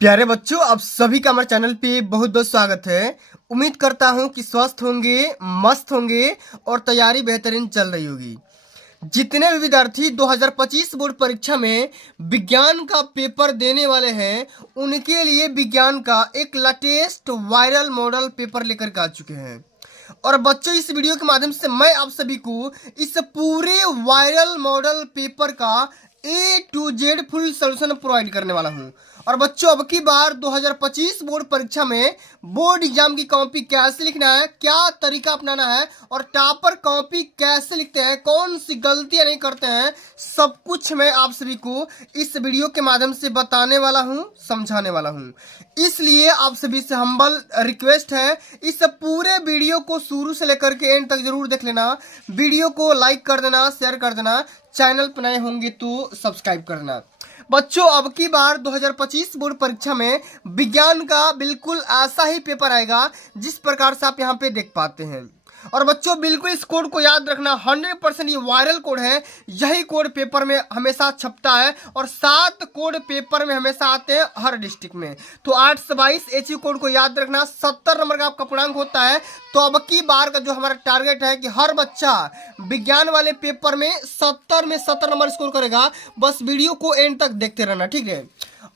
प्यारे बच्चों, आप सभी का हमारे चैनल पे बहुत बहुत स्वागत है। उम्मीद करता हूँ कि स्वस्थ होंगे, मस्त होंगे और तैयारी बेहतरीन चल रही होगी। जितने भी विद्यार्थी 2025 बोर्ड परीक्षा में विज्ञान का पेपर देने वाले हैं, उनके लिए विज्ञान का एक लेटेस्ट वायरल मॉडल पेपर लेकर के आ चुके हैं। और बच्चों, इस वीडियो के माध्यम से मैं आप सभी को इस पूरे वायरल मॉडल पेपर का A to Z full solution provide करने वाला हूं। और बच्चों, अब की बार 2025 बोर्ड परीक्षा में बोर्ड एग्जाम की कॉपी कैसे लिखना है, क्या तरीका अपनाना है और टॉपर कॉपी कैसे लिखते हैं, कौन सी गलतियां नहीं करते हैं, सब कुछ मैं आप सभी को इस वीडियो के माध्यम से बताने वाला हूं, समझाने वाला हूं। इसलिए आप सभी से हम्बल रिक्वेस्ट है, इस पूरे वीडियो को शुरू से लेकर के एंड तक जरूर देख लेना। वीडियो को लाइक कर देना, शेयर कर देना, चैनल पर नए होंगे तो सब्सक्राइब कर देना। बच्चों, अब की बार 2025 बोर्ड परीक्षा में विज्ञान का बिल्कुल ऐसा ही पेपर आएगा जिस प्रकार से आप यहाँ पे देख पाते हैं। और बच्चों, बिल्कुल इस कोड को याद रखना, 100% ये वायरल कोड है। यही कोड पेपर में हमेशा छपता है और 7 कोड पेपर में हमेशा आते हैं हर डिस्ट्रिक्ट में। तो 8 से 22 एचयू कोड को याद रखना। 70 नंबर का आपका पूर्णांक होता है। तो अब की बार का जो हमारा टारगेट है कि हर बच्चा विज्ञान वाले पेपर में 70 नंबर स्कोर करेगा। बस वीडियो को एंड तक देखते रहना, ठीक है।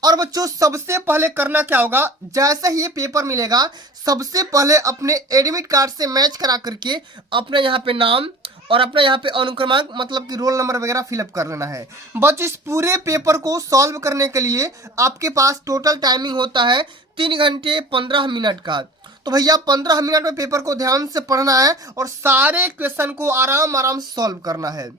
और बच्चों, सबसे पहले करना क्या होगा, जैसे ही ये पेपर मिलेगा सबसे पहले अपने एडमिट कार्ड से मैच करा करके अपना यहाँ पे नाम और अपना यहाँ पे अनुक्रमांक मतलब कि रोल नंबर वगैरह फिलअप कर लेना है। बच्चों, इस पूरे पेपर को सॉल्व करने के लिए आपके पास टोटल टाइमिंग होता है 3 घंटे 15 मिनट का। तो भैया 15 मिनट में पेपर को ध्यान से पढ़ना है और सारे क्वेश्चन को आराम आराम से सॉल्व करना है।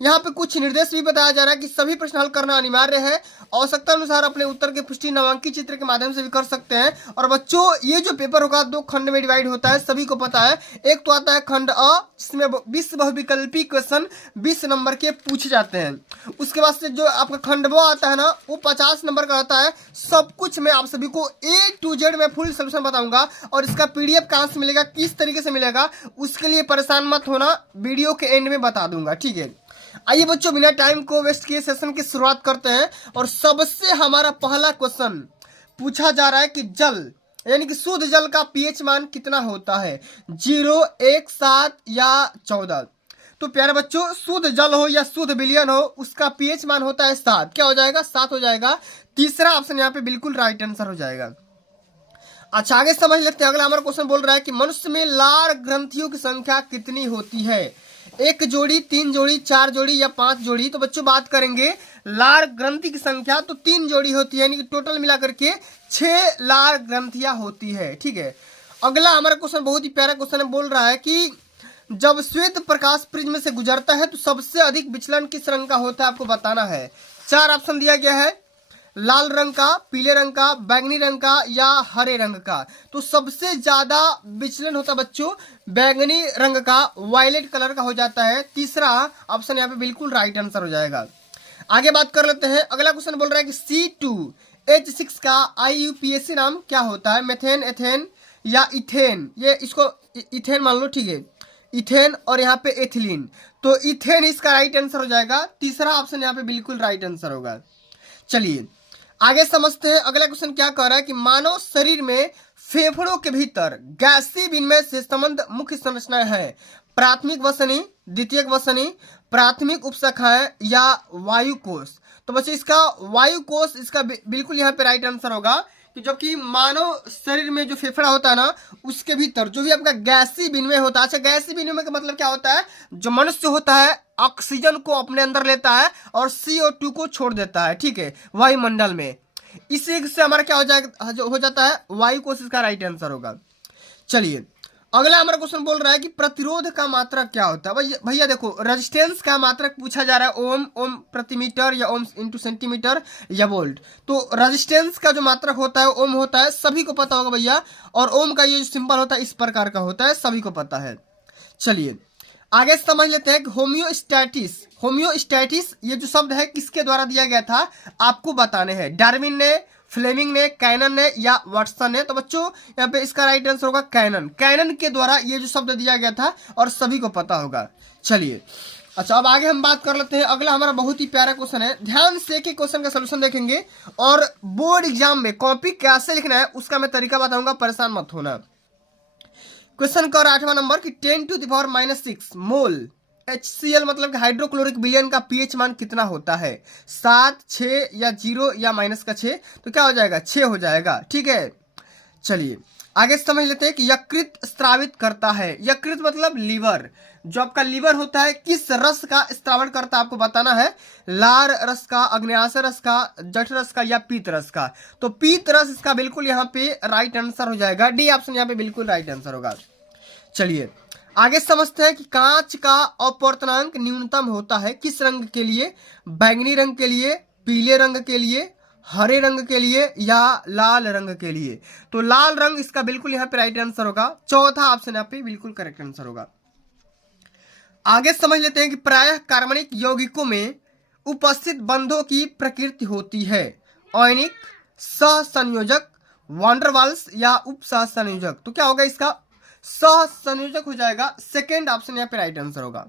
यहाँ पे कुछ निर्देश भी बताया जा रहा है कि सभी प्रश्न हल करना अनिवार्य है। आवश्यकता अनुसार अपने उत्तर के पुष्टि नामांकित चित्र के माध्यम से भी कर सकते हैं। और बच्चों, ये जो पेपर होगा 2 खंड में डिवाइड होता है, सभी को पता है। एक तो आता है खंड अ, जिसमें 20 बहुविकल्पी क्वेश्चन 20 नंबर के पूछे जाते हैं। उसके बाद से जो आपका खंड ब आता है ना, वो 50 नंबर का आता है। सब कुछ मैं आप सभी को A to Z में फुल सोल्यूशन बताऊंगा। और इसका PDF कहाँ से मिलेगा, किस तरीके से मिलेगा, उसके लिए परेशान मत होना, वीडियो के एंड में बता दूंगा, ठीक है। आइए बच्चों, बिना टाइम को वेस्ट किए सेशन की शुरुआत करते हैं। और सबसे हमारा पहला क्वेश्चन पूछा जा रहा है कि जल यानी कि शुद्ध जल का पीएच मान कितना होता है, 0, 1, 7 या 14। तो प्यारे बच्चों, शुद्ध जल हो या शुद्ध विलयन हो, उसका पीएच मान होता है 7। क्या हो जाएगा, 7 हो जाएगा। तीसरा ऑप्शन यहाँ पे बिल्कुल राइट आंसर हो जाएगा। अच्छा, आगे समझ लेते हैं। अगला हमारा क्वेश्चन बोल रहा है कि मनुष्य में लार ग्रंथियों की संख्या कितनी होती है, 1 जोड़ी, 3 जोड़ी, 4 जोड़ी या 5 जोड़ी। तो बच्चों, बात करेंगे लार ग्रंथि की संख्या, तो 3 जोड़ी होती है, यानी कि टोटल मिलाकर के 6 लार ग्रंथियां होती है, ठीक है। अगला हमारा क्वेश्चन बहुत ही प्यारा क्वेश्चन है, बोल रहा है कि जब श्वेत प्रकाश प्रिज्म से गुजरता है तो सबसे अधिक विचलन किस रंग का होता है, आपको बताना है। 4 ऑप्शन दिया गया है, लाल रंग का, पीले रंग का, बैंगनी रंग का या हरे रंग का। तो सबसे ज्यादा विचलन होता है बच्चों बैंगनी रंग का, वायलेट कलर का हो जाता है। तीसरा ऑप्शन यहाँ पे बिल्कुल राइट आंसर हो जाएगा। आगे बात कर लेते हैं। अगला क्वेश्चन बोल रहा है कि C2H6 का IUPAC नाम क्या होता है, मेथेन, एथेन या इथेन। ये इसको इथेन मान लो, ठीक है, इथेन। और यहाँ पे एथिलीन, तो इथेन इसका राइट आंसर हो जाएगा। तीसरा ऑप्शन यहाँ पे बिल्कुल राइट आंसर होगा। चलिए आगे समझते हैं। अगला क्वेश्चन क्या कह रहा है कि मानव शरीर में फेफड़ों के भीतर गैसीय विनिमय से संबंध मुख्य संरचनाएं हैं, प्राथमिक वसनी, द्वितीयक वसनी, प्राथमिक उपशाखाएं या वायु कोश। तो बच्चे, इसका वायु कोश इसका बिल्कुल यहाँ पे राइट आंसर होगा कि जबकि मानव शरीर में जो फेफड़ा होता है ना, उसके भीतर जो भी आपका गैसीय विनिमय होता है। अच्छा, गैसीय विनिमय का मतलब क्या होता है, जो मनुष्य होता है ऑक्सीजन को अपने अंदर लेता है और CO2 को छोड़ देता है, ठीक है, वायुमंडल में। इसी से हमारा क्या हो जाता है, वायु कोश इसका राइट आंसर होगा। चलिए अगला हमारा क्वेश्चन बोल रहा है कि प्रतिरोध का मात्रक क्या होता है। भैया देखो, रेजिस्टेंस का मात्रक पूछा जा रहा है, ओम प्रति मीटर या ओम इंटू सेंटीमीटर या वोल्ट। तो रेजिस्टेंस का जो मात्रक होता है ओम होता है, सभी को पता होगा भैया। और ओम का ये जो सिंबल होता है इस प्रकार का होता है, सभी को पता है। चलिए आगे समझ लेते हैं कि होम्योस्टैटिस ये जो शब्द है किसके द्वारा दिया गया था, आपको बताने हैं। डार्विन ने, फ्लेमिंग ने, कैनन ने या वाटसन ने। तो बच्चों, यहाँ पे इसका राइट आंसर होगा कैनन के द्वारा ये जो शब्द दिया गया था और सभी को पता होगा। चलिए अच्छा, अब आगे हम बात कर लेते हैं। अगला हमारा बहुत ही प्यारा क्वेश्चन है, ध्यान से कि क्वेश्चन का सोल्यूशन देखेंगे और बोर्ड एग्जाम में कॉपी कैसे लिखना है उसका मैं तरीका बताऊंगा, परेशान मत होना। क्वेश्चन का 8वां नंबर कि 10⁻⁻6 मोल HCl मतलब कि हाइड्रोक्लोरिक विलयन का पीएच मान कितना होता है? 7, 6 या 0 या -6? तो क्या हो जाएगा? 6 हो जाएगा। ठीक है, चलिए आगे समझ लेते हैं कि यकृत स्रावित करता है। यकृत मतलब लीवर, जो आपका लीवर होता है किस रस का स्रावण करता है आपको बताना है। लार रस का, अग्न्याशय रस का, जठ रस का या पीत रस का? तो पीत रस इसका बिल्कुल यहाँ पे राइट आंसर हो जाएगा। डी ऑप्शन यहाँ पे बिल्कुल राइट आंसर होगा। चलिए आगे समझते हैं कि कांच का अपवर्तनांक न्यूनतम होता है किस रंग के लिए? बैंगनी रंग के लिए, पीले रंग के लिए, हरे रंग के लिए या लाल रंग के लिए? तो लाल रंग इसका बिल्कुल यहाँ पे राइट आंसर होगा। चौथा ऑप्शन यहाँ पे बिल्कुल करेक्ट आंसर होगा। आगे समझ लेते हैं कि प्रायः कार्बनिक यौगिकों में उपस्थित बंधों की प्रकृति होती है आयनिक, सहसंयोजक, वांडरवाल्स या उप सहसंयोजक? तो क्या होगा इसका? सहसंयोजक हो जाएगा। सेकेंड ऑप्शन यहाँ पे राइट आंसर होगा।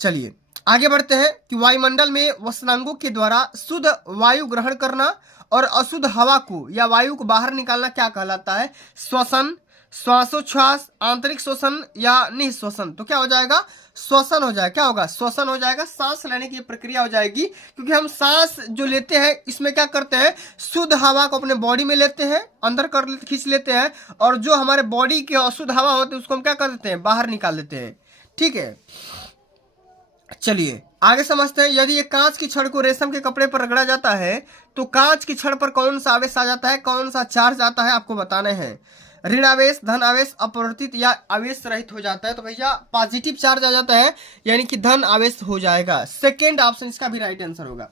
चलिए आगे बढ़ते हैं कि वायुमंडल में वसनांगों के द्वारा शुद्ध वायु ग्रहण करना और अशुद्ध हवा को या वायु को बाहर निकालना क्या कहलाता है? श्वसन, श्वासोच्छ्वास, आंतरिक श्वसन या निःश्वसन? तो क्या हो जाएगा? श्वसन हो जाएगा। क्या होगा? श्वसन हो जाएगा। सांस लेने की प्रक्रिया हो जाएगी, क्योंकि हम सांस जो लेते हैं इसमें क्या करते हैं? शुद्ध हवा को अपने बॉडी में लेते हैं, अंदर कर खींच लेते हैं, और जो हमारे बॉडी के अशुद्ध हवा होते हैं उसको हम क्या कर देते हैं? बाहर निकाल देते हैं। ठीक है, चलिए आगे समझते हैं। यदि एक कांच की छड़ को रेशम के कपड़े पर रगड़ा जाता है तो कांच की छड़ पर कौन सा आवेश आ जाता है, कौन सा चार्ज आता है? आपको बताने हैं। ऋण आवेश, धन आवेश, अपरिवर्तित या आवेश रहित हो जाता है? तो भैया पॉजिटिव चार्ज आ जाता है, यानी कि धन आवेश हो जाएगा। सेकेंड ऑप्शन इसका भी राइट आंसर होगा।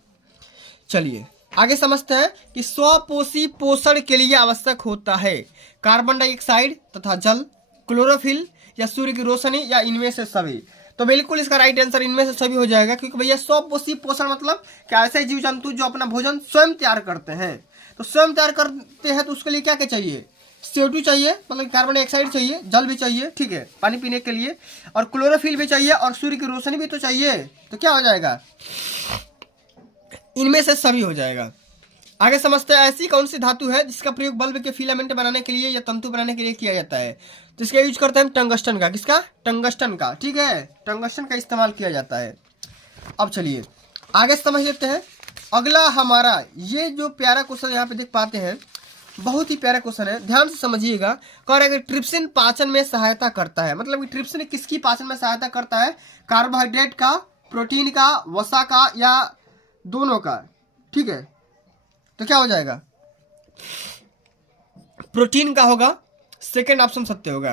चलिए आगे समझते हैं कि स्वपोषी पोषण के लिए आवश्यक होता है कार्बन डाइऑक्साइड तथा जल, क्लोरोफिल या सूर्य की रोशनी या इनमें से सभी? तो बिल्कुल इसका राइट आंसर इनमें से सभी हो जाएगा, क्योंकि भैया स्वपोषी पोषण मतलब क्या? ऐसे जीव जंतु जो अपना भोजन स्वयं तैयार करते हैं। तो स्वयं तैयार करते हैं तो उसके लिए क्या क्या चाहिए? CO2 चाहिए, मतलब कार्बन डाइऑक्साइड चाहिए, जल भी चाहिए, ठीक है, पानी पीने के लिए, और क्लोरोफिल भी चाहिए, और सूर्य की रोशनी भी तो चाहिए। तो क्या हो जाएगा? इनमें से सभी हो जाएगा। आगे समझते हैं ऐसी कौन सी धातु है जिसका प्रयोग बल्ब के फिलामेंट बनाने के लिए या तंतु बनाने के लिए किया जाता है? तो इसका यूज करते हैं टंगस्टन का। किसका? टंगस्टन का। ठीक है, टंगस्टन का इस्तेमाल किया जाता है। अब चलिए आगे समझ लेते हैं। अगला हमारा ये जो प्यारा क्वेश्चन यहाँ पे देख पाते हैं, बहुत ही प्यारा क्वेश्चन है, ध्यान से समझिएगा। कह रहे हैं कि ट्रिप्सिन पाचन में सहायता करता है, मतलब कि ट्रिप्सिन किसकी पाचन में सहायता करता है? कार्बोहाइड्रेट का, प्रोटीन का, वसा का या दोनों का? ठीक है, तो क्या हो जाएगा? प्रोटीन का होगा। सेकेंड ऑप्शन सत्य होगा।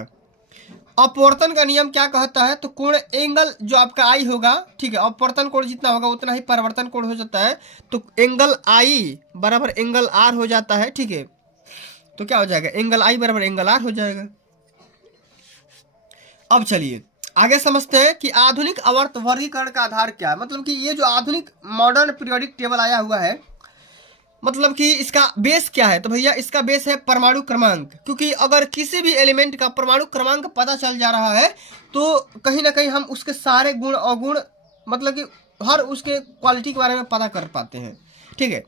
अपवर्तन का नियम क्या कहता है? तो कोण एंगल जो आपका आई होगा, ठीक है, अपवर्तन कोण जितना होगा उतना ही परिवर्तन कोण हो जाता है। तो एंगल आई बराबर एंगल आर हो जाता है। ठीक है, तो क्या हो जाएगा? एंगल आई बराबर एंगल आर हो जाएगा। अब चलिए आगे समझते हैं कि आधुनिक आवर्त वर्गीकरण का आधार क्या है। मतलब कि ये जो आधुनिक मॉडर्न पीरियोडिक टेबल आया हुआ है, मतलब कि इसका बेस क्या है? तो भैया इसका बेस है परमाणु क्रमांक, क्योंकि अगर किसी भी एलिमेंट का परमाणु क्रमांक पता चल जा रहा है तो कहीं ना कहीं हम उसके सारे गुण अवगुण, मतलब कि हर उसके क्वालिटी के बारे में पता कर पाते हैं। ठीक है,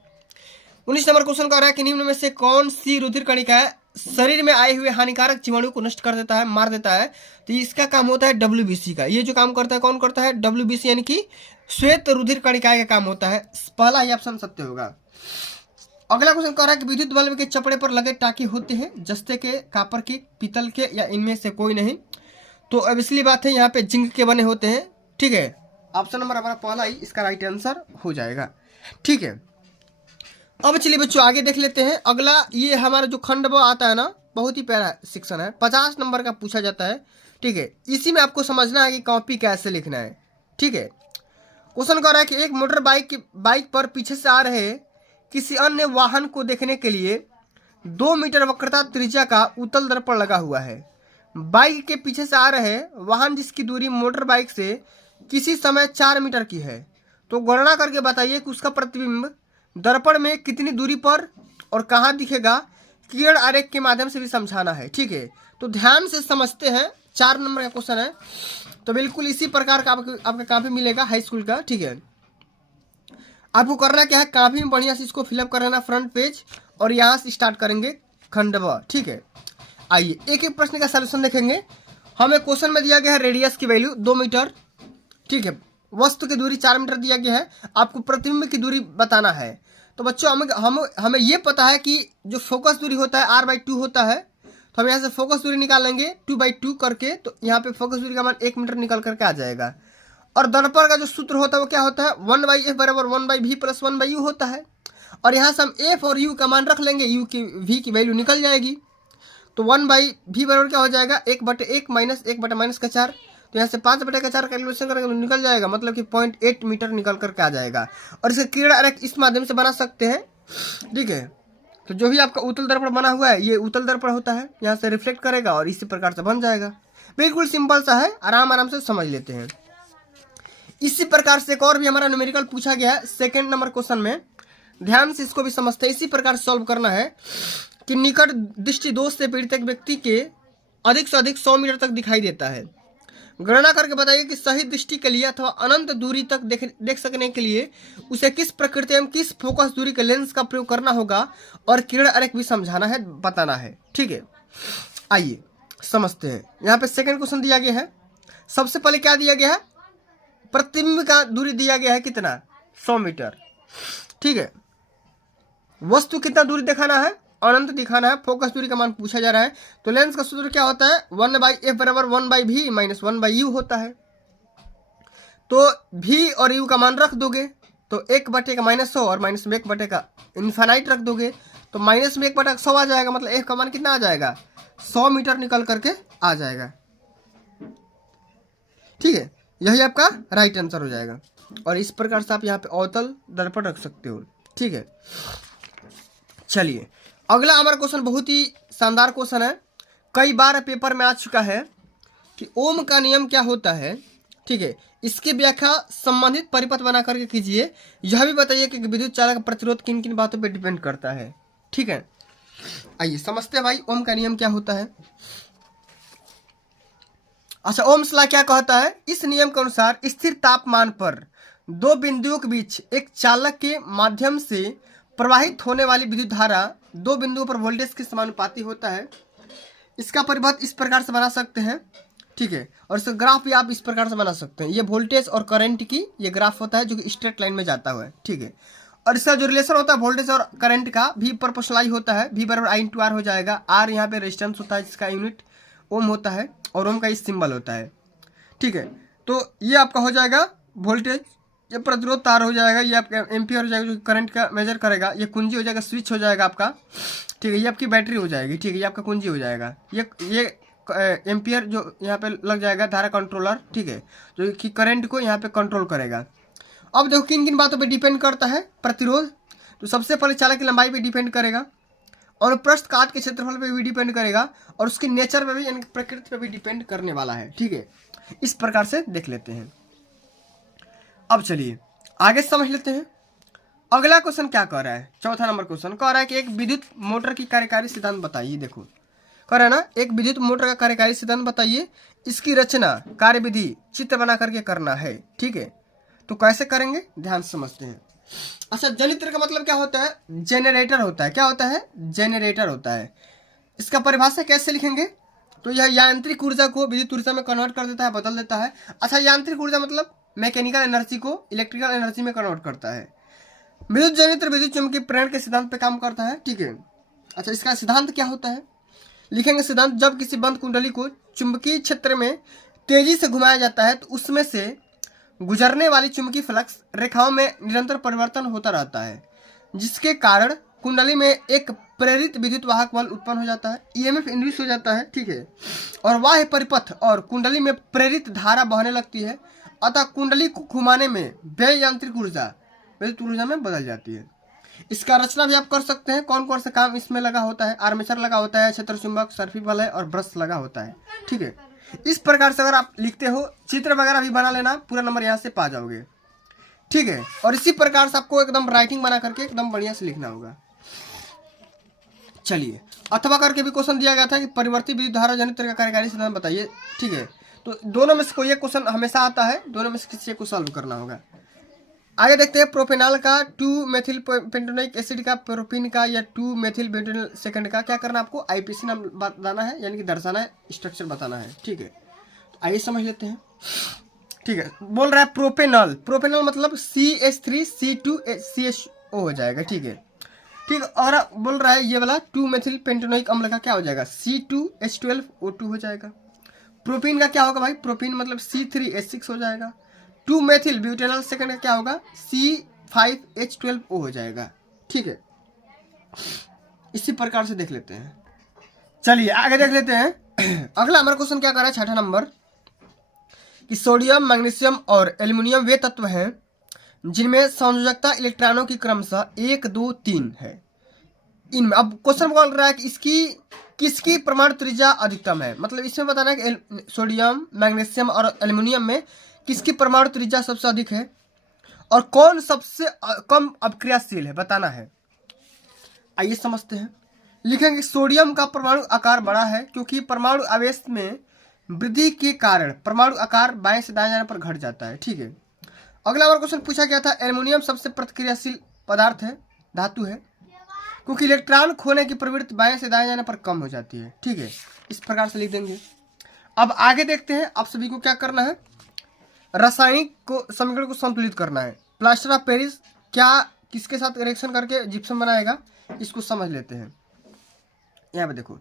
19 नंबर क्वेश्चन कह रहा है कि निम्न में से कौन सी रुधिर कणिका है शरीर में आए हुए हानिकारक जीवाणु को नष्ट कर देता है, मार देता है? तो इसका काम होता है WBC का। ये जो काम करता है कौन करता है? WBC, यानी कि श्वेत रुधिर कणिका का काम होता है। पहला ही ऑप्शन सत्य होगा। अगला क्वेश्चन कह रहा है कि विद्युत बल्ब के चपड़े पर लगे टाके होते हैं जस्ते के, कापर के, पीतल के या इनमें से कोई नहीं? तो अब इसलिए बात है यहाँ पे जिंक के बने होते हैं। ठीक है, ऑप्शन नंबर हमारा पहला ही इसका राइट आंसर हो जाएगा। ठीक है, अब चलिए बच्चों आगे देख लेते हैं। अगला ये हमारा जो खंड आता है ना, बहुत ही प्यारा सेक्शन है, 50 नंबर का पूछा जाता है। ठीक है, इसी में आपको समझना है कि कॉपी कैसे लिखना है। ठीक है, क्वेश्चन कह रहा है कि एक मोटर बाइक पर पीछे से आ रहे किसी अन्य वाहन को देखने के लिए 2 मीटर वक्रता त्रिज्या का उत्तल दर्पण लगा हुआ है। बाइक के पीछे से आ रहे वाहन जिसकी दूरी मोटर बाइक से किसी समय 4 मीटर की है, तो गणना करके बताइए कि उसका प्रतिबिंब दर्पण में कितनी दूरी पर और कहाँ दिखेगा। किरण आरेख के माध्यम से भी समझाना है। ठीक है, तो ध्यान से समझते हैं 4 नंबर का क्वेश्चन है। तो बिल्कुल इसी प्रकार का आपका काफी मिलेगा हाई स्कूल का, ठीक है। आपको करना क्या है, काफी में बढ़िया से इसको फिलअप कर लेना फ्रंट पेज, और यहाँ से स्टार्ट करेंगे खंड ब, ठीक है। आइए एक एक प्रश्न का सलूशन देखेंगे। हमें क्वेश्चन में दिया गया है रेडियस की वैल्यू 2 मीटर, ठीक है। वस्तु की दूरी 4 मीटर दिया गया है, आपको प्रतिबिंब की दूरी बताना है। तो बच्चों हमें ये पता है कि जो फोकस दूरी होता है r/2 होता है, तो हम यहाँ से फोकस दूरी निकालेंगे 2/2 करके, तो यहाँ पे फोकस दूरी का मान 1 मीटर निकल करके आ जाएगा। और दर्पण का जो सूत्र होता है वो क्या होता है, 1/f बराबर 1/v प्लस 1/u होता है। और यहाँ से हम f और u का मान रख लेंगे, u की v की वैल्यू निकल जाएगी। तो 1/v बराबर क्या हो जाएगा, 1/1 माइनस 1/-4। तो यहाँ से 5/4 कैलकुलेशन करेंगे तो निकल जाएगा, मतलब कि 0.8 मीटर निकल करके आ जाएगा। और इसका किरण आरेख इस माध्यम से बना सकते हैं, ठीक है। तो जो भी आपका उत्तल दर्पण बना हुआ है, ये उत्तल दर्पण होता है, यहाँ से रिफ्लेक्ट करेगा और इसी प्रकार से बन जाएगा। बिल्कुल सिंपल सा है, आराम से समझ लेते हैं। इसी प्रकार से एक और भी हमारा न्यूमेरिकल पूछा गया है 2nd नंबर क्वेश्चन में, ध्यान से इसको भी समझते हैं। इसी प्रकार से सॉल्व करना है कि निकट दृष्टि दोष से पीड़ित एक व्यक्ति के अधिक से अधिक 100 मीटर तक दिखाई देता है। गणना करके बताइए कि सही दृष्टि के लिए अथवा अनंत दूरी तक देख सकने के लिए उसे किस प्रकृति एवं किस फोकस दूरी के लेंस का प्रयोग करना होगा, और किरण आरेख भी समझाना है, बताना है, ठीक है। आइए समझते हैं। यहाँ पे 2nd क्वेश्चन दिया गया है। सबसे पहले क्या दिया गया है, प्रतिबिंब का दूरी दिया गया है कितना, 100 मीटर, ठीक है। वस्तु कितना दूरी दिखाना है, अनंत दिखाना है। फोकस दूरी का मान पूछा जा रहा है। तो लेंस का सूत्र क्या होता है, 1/f बराबर 1/v माइनस 1/u होता है। तो v और u का मान रख दोगे, तो 1/का -100 और माइनस में 1/का का इन्फानाइट रख दोगे, तो माइनस में 1/100 आ जाएगा, मतलब f का मान कितना आ जाएगा, 100 मीटर निकल करके आ जाएगा, ठीक है। यही आपका राइट आंसर हो जाएगा। और इस प्रकार से आप यहाँ पे अवतल दर्पण रख सकते हो, ठीक है। चलिए अगला हमारा क्वेश्चन बहुत ही शानदार क्वेश्चन है, कई बार पेपर में आ चुका है कि ओम का नियम क्या होता है, ठीक है। इसकी व्याख्या संबंधित परिपथ बना करके कीजिए। यह भी बताइए कि विद्युत चालक का प्रतिरोध किन किन बातों पर डिपेंड करता है, ठीक है। आइए समझते हैं भाई ओम का नियम क्या होता है। अच्छा, ओम्स लॉ क्या कहता है, इस नियम के अनुसार स्थिर तापमान पर दो बिंदुओं के बीच एक चालक के माध्यम से प्रवाहित होने वाली विद्युत धारा दो बिंदुओं पर वोल्टेज के समानुपाती होता है। इसका परिपथ इस प्रकार से बना सकते हैं, ठीक है। और इसका ग्राफ भी आप इस प्रकार से बना सकते हैं। ये वोल्टेज और करंट की ये ग्राफ होता है जो कि स्ट्रेट लाइन में जाता हुआ है, ठीक है। और इसका जो रिलेशन होता है वोल्टेज और करंट का, भी प्रोपोर्शनल होता है, V बराबर I/R हो जाएगा। R यहाँ पे रेजिस्टेंस होता है जिसका यूनिट ओम होता है, और ओम का इस सिंबल होता है, ठीक है। तो ये आपका हो जाएगा वोल्टेज, ये प्रतिरोध तार हो जाएगा, ये आपका एम्पियर हो जाएगा जो करंट का मेजर करेगा, ये कुंजी हो जाएगा, स्विच हो जाएगा आपका, ठीक है। ये आपकी बैटरी हो जाएगी, ठीक है, ये आपका कुंजी हो जाएगा। ये एम्पियर जो यहाँ पे लग जाएगा धारा कंट्रोलर, ठीक है, जो कि करंट को यहाँ पे कंट्रोल करेगा। अब देखो किन किन बातों पे डिपेंड करता है प्रतिरोध। तो सबसे पहले चालक की लंबाई पे डिपेंड करेगा, और पृष्ठ काट के क्षेत्रफल पे भी डिपेंड करेगा, और उसकी नेचर पे भी यानी प्रकृति पे भी डिपेंड करने वाला है, ठीक है। इस प्रकार से देख लेते हैं। अब चलिए आगे समझ लेते हैं। अगला क्वेश्चन क्या कह रहा है, चौथा नंबर क्वेश्चन कह रहा है कि एक विद्युत मोटर की कार्यकारी सिद्धांत बताइए। देखो कह रहा है ना, एक विद्युत मोटर का कार्यकारी सिद्धांत बताइए, इसकी रचना कार्यविधि चित्र बना करके करना है, ठीक है। तो कैसे करेंगे ध्यान से समझते हैं। अच्छा, जनित्र का मतलब क्या होता है, जेनरेटर होता है। क्या होता है, जेनरेटर होता है। इसका परिभाषा कैसे लिखेंगे, तो यह यांत्रिक ऊर्जा को विद्युत ऊर्जा में कन्वर्ट कर देता है, बदल देता है। अच्छा, यांत्रिक ऊर्जा मतलब मैकेनिकल एनर्जी को इलेक्ट्रिकल एनर्जी में कन्वर्ट करता है। विद्युत जनित्र विद्युत चुम्बकीय प्रेरण के सिद्धांत पे काम करता है, ठीक है। अच्छा, इसका सिद्धांत क्या होता है, लिखेंगे सिद्धांत, जब किसी बंद कुंडली को चुंबकीय क्षेत्र में तेजी से घुमाया जाता है तो उसमें से गुजरने वाली चुंबकीय फ्लक्स रेखाओं में निरंतर परिवर्तन होता रहता है, जिसके कारण कुंडली में एक प्रेरित विद्युत वाहक बल उत्पन्न हो जाता है, ईएमएफ इंड्यूस हो जाता है, ठीक है। और वह परिपथ और कुंडली में प्रेरित धारा बहने लगती है, अतः कुंडली को घुमाने में व्यय यांत्रिक ऊर्जा विद्युत ऊर्जा में बदल जाती है। इसका रचना भी आप कर सकते हैं, कौन कौन सा काम इसमें लगा होता है, आर्मेचर लगा होता है, क्षेत्र चुंबक, सर्फी बल है, और ब्रश लगा होता है, ठीक है। इस प्रकार से अगर आप लिखते हो, चित्र वगैरह भी बना लेना, पूरा नंबर यहाँ से पा जाओगे, ठीक है। और इसी प्रकार से आपको एकदम राइटिंग बना करके एकदम बढ़िया से लिखना होगा। चलिए अथवा करके भी क्वेश्चन दिया गया था कि परिवर्तित विद्युत धारा जनित का कार्यकारी सिद्धांत बताइए। ठीक है, तो दोनों में से कोई एक क्वेश्चन हमेशा आता है, दोनों में से किसी एक को सॉल्व करना होगा। आगे देखते हैं प्रोपेनॉल का 2 मेथिल पेंटोनिक एसिड का, प्रोपिन का या 2 मेथिल बेंटोनिल सेकंड का क्या करना है आपको, आईपीसी नाम बताना है, यानी कि दर्शाना है, स्ट्रक्चर बताना है। ठीक है, तो आइए समझ लेते हैं। ठीक है, बोल रहा है प्रोपेनॉल, प्रोपेनॉल मतलब CH3C2CHO हो जाएगा। ठीक है, ठीक, और बोल रहा है ये वाला 2 मेथिल पेंटोनिक अम्ल का क्या हो जाएगा, C2H12O2 हो जाएगा। प्रोपीन का क्या होगा भाई, प्रोपीन मतलब C3H6 हो जाएगा। 2 मेथिल ब्यूटेनॉल सेकंड का क्या होगा, C5H12O हो जाएगा। ठीक है, इसी प्रकार से देख लेते हैं। चलिए आगे देख लेते हैं। अगला हमारा क्वेश्चन क्या कर रहा है, 6ठा नंबर, कि सोडियम, मैग्नीशियम और एल्युमिनियम वे तत्व हैं जिनमें संयोजकता इलेक्ट्रॉनों की क्रमशः 1, 2, 3 है। इनमें अब क्वेश्चन बोल रहा है कि किसकी परमाणु त्रिज्या अधिकतम है, मतलब इसमें बताना है कि सोडियम, मैग्नीशियम और एल्युमिनियम में किसकी परमाणु त्रिज्या सबसे अधिक है और कौन सबसे कम अपक्रियाशील है, बताना है। आइए समझते हैं। लिखेंगे सोडियम का परमाणु आकार बड़ा है क्योंकि परमाणु आवेश में वृद्धि के कारण परमाणु आकार बाएं से दाएं जाने पर घट जाता है। ठीक है, अगला हमारा क्वेश्चन पूछा गया था, एल्युमिनियम सबसे प्रतिक्रियाशील पदार्थ है, धातु है, क्योंकि इलेक्ट्रॉन खोने की प्रवृत्ति बाएं से दाएं जाने पर कम हो जाती है। ठीक है, इस प्रकार से लिख देंगे। अब आगे देखते हैं, आप सभी को क्या करना है, रासायनिक को समीकरण को संतुलित करना है। प्लास्टर ऑफ पेरिस क्या किसके साथ रिएक्शन करके जिप्सम बनाएगा, इसको समझ लेते हैं। यहाँ पे देखो,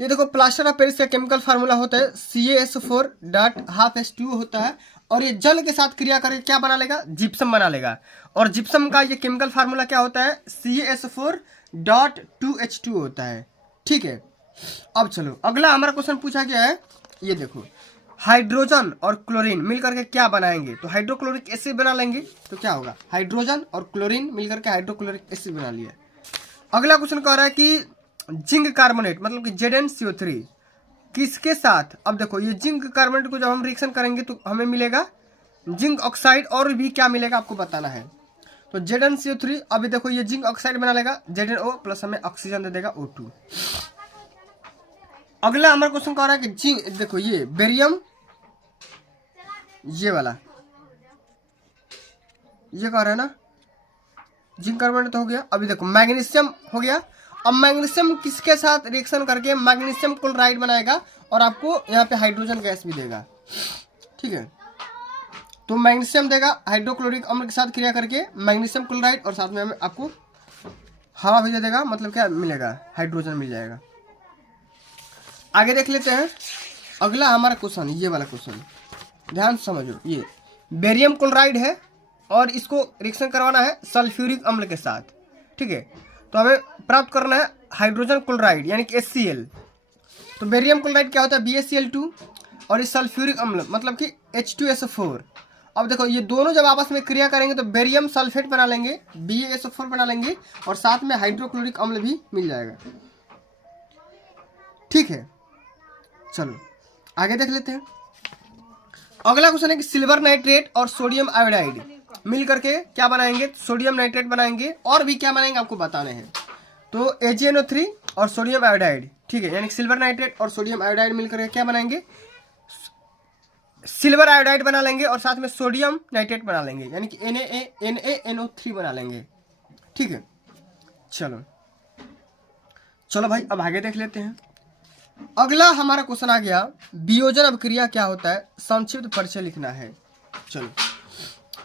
ये देखो प्लास्टर ऑफ पेरिस का केमिकल फार्मूला होता है CaSO4.12H2 होता है, और ये जल के साथ क्रिया करके क्या बना लेगा, जिप्सम बना लेगा। और जिप्सम का ये केमिकल फार्मूला क्या होता है, CaSO4.2H2 होता है। ठीक है, अब चलो अगला हमारा क्वेश्चन पूछा गया है, ये देखो हाइड्रोजन और क्लोरीन मिलकर के क्या बनाएंगे, तो हाइड्रोक्लोरिक एसिड बना लेंगे। तो क्या होगा, हाइड्रोजन और क्लोरीन मिलकर के हाइड्रोक्लोरिक एसिड बना लिया। अगला क्वेश्चन कह रहा है कि जिंक कार्बोनेट मतलब कि ZnCO3 किसके साथ, अब देखो ये जिंक कार्बोनेट को जब हम रिएक्शन करेंगे तो हमें मिलेगा जिंक ऑक्साइड, और भी क्या मिलेगा आपको बताना है। तो ZnCO3, अभी देखो ये जिंक ऑक्साइड बना लेगा, ZnO प्लस हमें ऑक्सीजन दे देगा O2। अगला हमारा क्वेश्चन कह रहा है कि जिंक, देखो ये बेरियम, ये वाला ये कह रहा है ना, जिंक कार्बोनेट तो हो गया। अभी देखो मैग्नीशियम हो गया। अब मैग्नीशियम किसके साथ रिएक्शन करके मैग्नीशियम क्लोराइड बनाएगा और आपको यहाँ पे हाइड्रोजन गैस भी देगा। ठीक है, तो मैग्नीशियम देगा हाइड्रोक्लोरिक अम्ल के साथ क्रिया करके मैग्नीशियम क्लोराइड, और साथ में हमें आपको हवा भी दे देगा, मतलब क्या मिलेगा, हाइड्रोजन मिल जाएगा। आगे देख लेते हैं अगला हमारा क्वेश्चन, ये वाला क्वेश्चन ध्यान से समझो। ये बेरियम क्लोराइड है और इसको रिएक्शन करवाना है सल्फ्यूरिक अम्ल के साथ। ठीक है, तो हमें प्राप्त करना है हाइड्रोजन क्लोराइड यानी कि HCl। तो बेरियम क्लोराइड क्या होता है, BaCl2, और ये सल्फ्यूरिक अम्ल मतलब कि H2SO4। अब देखो ये दोनों जब आपस में क्रिया करेंगे तो बेरियम सल्फेट बना लेंगे, BaSO4 बना लेंगे, और साथ में हाइड्रोक्लोरिक अम्ल भी मिल जाएगा। ठीक है, चलो आगे देख लेते हैं। अगला क्वेश्चन है कि सिल्वर नाइट्रेट और सोडियम आयोडाइड मिल करके क्या बनाएंगे, सोडियम नाइट्रेट बनाएंगे, और भी क्या बनाएंगे आपको बताने हैं। तो AgNO3 और सोडियम आयोडाइड। ठीक है, यानी सिल्वर नाइट्रेट और सोडियम आयोडाइड मिल करके क्या बनाएंगे, सिल्वर आयोडाइड बना लेंगे, और साथ में सोडियम नाइट्रेट बना लेंगे, यानी कि NaNO3 बना लेंगे। ठीक है, चलो भाई अब आगे देख लेते हैं। अगला हमारा क्वेश्चन आ गया, वियोजन अभिक्रिया क्या होता है, संक्षिप्त परिचय लिखना है। चलो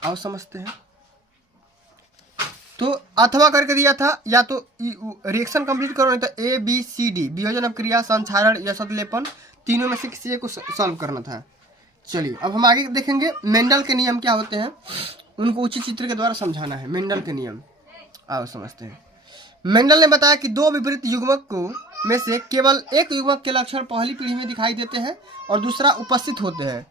आओ समझते हैं। तो अथवा करके दिया था, या तो रिएक्शन कंप्लीट करो, नहीं तो ABCD वियोजन अभिक्रिया, संक्षारण या संतलेपन, तीनों में से किसी एक को सॉल्व करना था। चलिए अब हम आगे देखेंगे मेंडल के नियम क्या होते हैं, उनको उचित चित्र के द्वारा समझाना है। मेंडल के नियम आओ समझते हैं। मेंडल ने बताया कि दो विपरीत युग्मक को में से केवल एक युग्मक के लक्षण पहली पीढ़ी में दिखाई देते हैं और दूसरा उपस्थित होते हैं,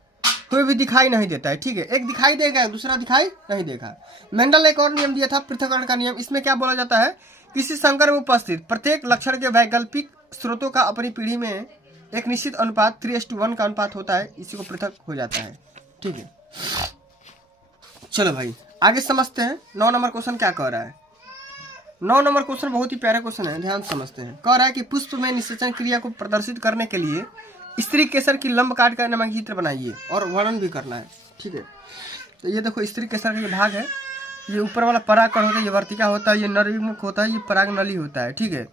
कोई भी दिखाई नहीं देता है। ठीक है, एक दिखाई देगा दूसरा दिखाई नहीं देगा। मेंडल ने एक और नियम दिया था, पृथक्करण का नियम। इसमें क्या बोला जाता है, किसी संकर में उपस्थित प्रत्येक लक्षण के वैकल्पिक स्रोतों का अपनी पीढ़ी में एक निश्चित अनुपात 3:1 का अनुपात होता है, इसी को पृथक हो जाता है। ठीक है, चलो भाई आगे समझते हैं। 9 नंबर क्वेश्चन क्या कह रहा है, 9 नंबर क्वेश्चन बहुत ही प्यारा क्वेश्चन है, ध्यान समझते हैं। कह रहा है कि पुष्प में निषेचन क्रिया को प्रदर्शित करने के लिए स्त्री केसर की लंब काट का नामक चित्र बनाइए और वर्णन भी करना है। ठीक है, तो ये देखो स्त्री केसर का ये भाग है, ये ऊपर वाला परागकण होता है, ये वर्तिका होता है, ये नरयुग्मक होता है, ये पराग नली होता है। ठीक है,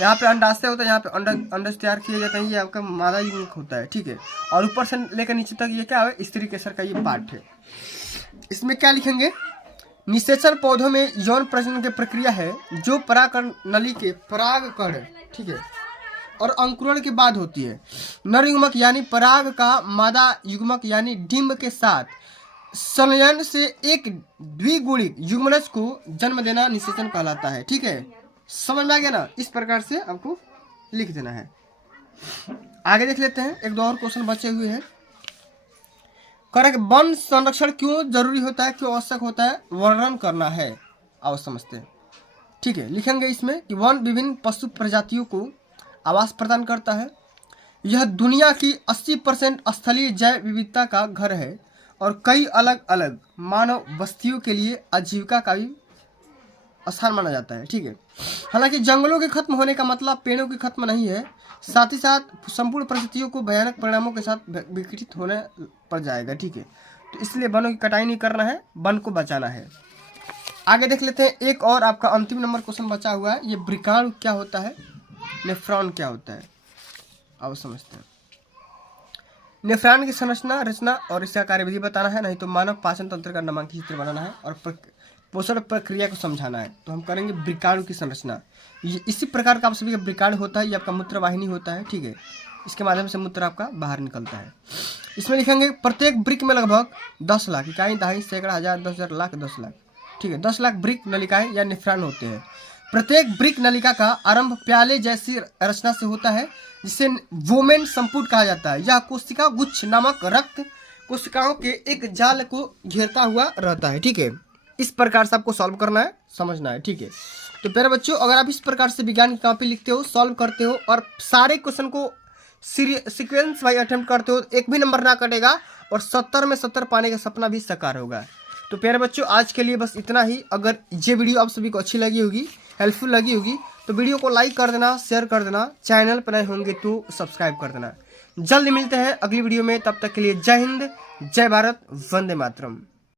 यहाँ पे अंडाशय होता है, यहाँ पे अंडज तैयार किए जाते हैं, ये आपका मादा युग्मक होता है। ठीक है, और ऊपर से लेकर नीचे तक ये क्या है, स्त्री केसर का ये पार्ट है। इसमें क्या लिखेंगे, निषेचन पौधों में यौन प्रजनन की प्रक्रिया है जो परागकण नली के परागकण, ठीक है, और अंकुरण के बाद होती है। नर युग्मक यानी पराग का मादा युग्मक यानी डिंब के साथ संलयन से एक द्विगुणित युग्मनज को जन्म देना निषेचन कहलाता है। ठीक है, समझ में आ गया ना? इस प्रकार से आपको लिख देना है। आगे देख लेते हैं, एक दो और क्वेश्चन बचे हुए हैं। करेक्ट, वन संरक्षण क्यों जरूरी होता है, क्यों आवश्यक होता है, वर्णन करना है। आओ समझते हैं। ठीक है, लिखेंगे इसमें कि वन विभिन्न पशु प्रजातियों को आवास प्रदान करता है। यह दुनिया की 80% स्थलीय जैव विविधता का घर है और कई अलग अलग मानव बस्तियों के लिए आजीविका का भी स्थान माना जाता है। ठीक है, हालांकि जंगलों के खत्म होने का मतलब पेड़ों के खत्म नहीं है, साथ ही साथ संपूर्ण परिस्थितियों को भयानक परिणामों के साथ विकसित होने पड़ जाएगा। ठीक है, तो इसलिए वनों की कटाई नहीं करना है, वन को बचाना है। आगे देख लेते हैं, एक और आपका अंतिम नंबर क्वेश्चन बचा हुआ है। ये वृकाणु क्या होता है, नेफ्रॉन क्या होता है, आओ समझते हैं। नेफ्रॉन की संरचना, रचना और इसका कार्यविधि बताना है, नहीं तो मानव पाचन तंत्र का नामांकित चित्र बनाना है और पोषण प्रक्रिया को समझाना है। तो हम करेंगे वृकाणु की संरचना। ये इसी प्रकार का आप सभी का वृकाणु होता है, ये आपका मूत्र वाहिनी होता है। ठीक है, इसके माध्यम से मूत्र आपका बाहर निकलता है। इसमें लिखेंगे प्रत्येक वृक्क में लगभग 10 लाख इकाई, दहाई, सैकड़ा, हजार, 10,000, लाख, 10 लाख। ठीक है, 10 लाख वृक्क नलिकाएं या नेफ्रॉन होते हैं। प्रत्येक वृक्क नलिका का आरंभ प्याले जैसी रचना से होता है जिसे वोमेन संपुट कहा जाता है। यह कोशिका गुच्छ नामक रक्त कोशिकाओं के एक जाल को घेरता हुआ रहता है। ठीक है, इस प्रकार से आपको सॉल्व करना है, समझना है। ठीक है, तो प्यारे बच्चों, अगर आप इस प्रकार से विज्ञान की कॉपी लिखते हो, सॉल्व करते हो और सारे क्वेश्चन को सीक्वेंस वाइज अटेम्प्ट करते हो, एक भी नंबर ना कटेगा और 70 में 70 पाने का सपना भी साकार होगा। तो प्यारे बच्चों, आज के लिए बस इतना ही। अगर ये वीडियो आप सभी को अच्छी लगी होगी, हेल्पफुल लगी होगी, तो वीडियो को लाइक कर देना, शेयर कर देना, चैनल पर नए होंगे तो सब्सक्राइब कर देना। जल्द मिलते हैं अगली वीडियो में, तब तक के लिए जय हिंद, जय भारत, वंदे मातरम।